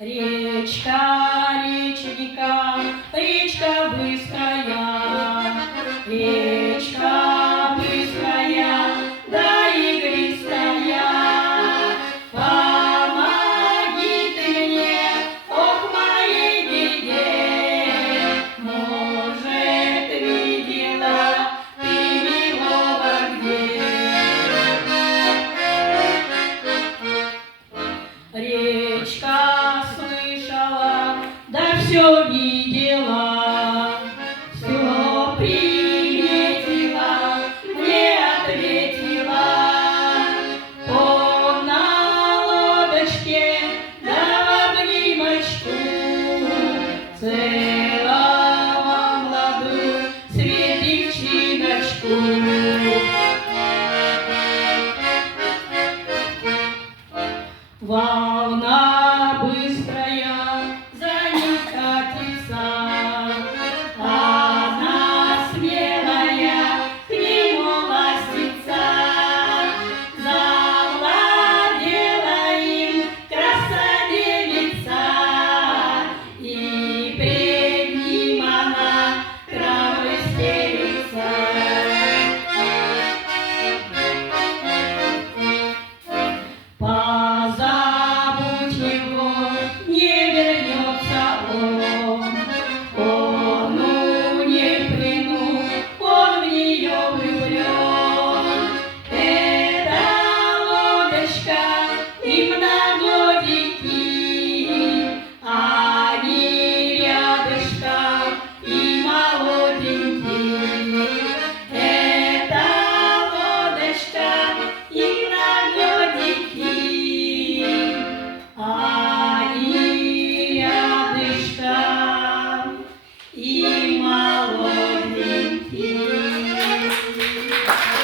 Речка, реченька, речка быстрая, речка быстрая, да игристая. Помоги ты мне, ох, моей беде, может, видела ты милого где. Речка слышала, да все видела.